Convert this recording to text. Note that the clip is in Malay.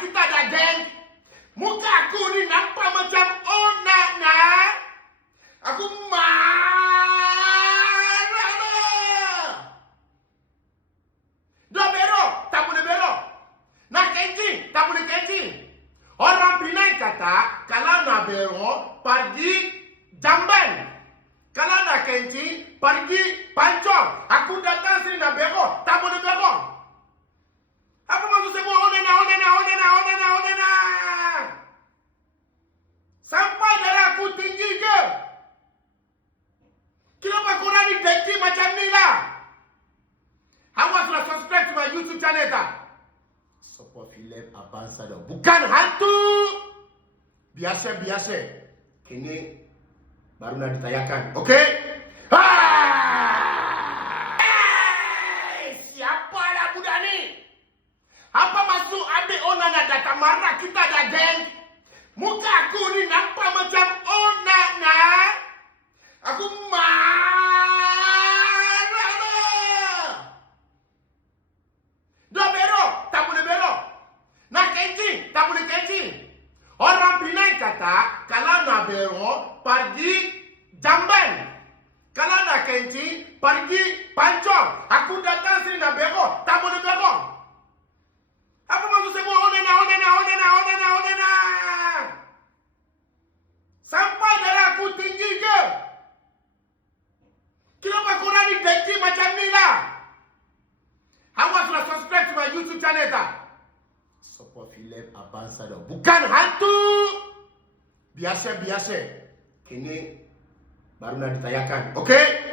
kita dah geng. Muka aku ni nampak macam onak. Aku marah dah. Dah berok, tak boleh berok. Nak kencing, tak boleh kencing. Orang Penang kata, kalau nak berok, pergi Jamban. Kalau nak kencing, pergi Pancong. Aku datang sini nak berok, tak boleh berok. Apa maksud semua onena? Sampai darah aku tinggi ke? Kenapa korang ni dengki macam ni lah? Awaslah subscribe to my YouTube channel tak? Support filem Abang Sado. Bukan hantu. Biasa. Kini baru nak ditayangkan. Okey? Siapa lah budak ni? Apa maksud adik Ona nak datang marah kita dah geng? Muka aku ni nampak macam onak. Aku marah dah. Dah berok, tak boleh berok. Nak kencing, tak boleh kencing. Orang Penang kata, kalau nak berok, pergi Jamban. Kalau nak kencing, pergi Pancong. Aku datang sini nak berok, tak boleh berok. Apa maksud semua onena? Sampai darah aku tinggi ke? Kenapa korang ni dengki macam ni lah? Awaslah subscribe to my YouTube channel tak? Support filem Abang Sado. Bukan hantu. Biasa. Kini baru nak ditayangkan. Okey?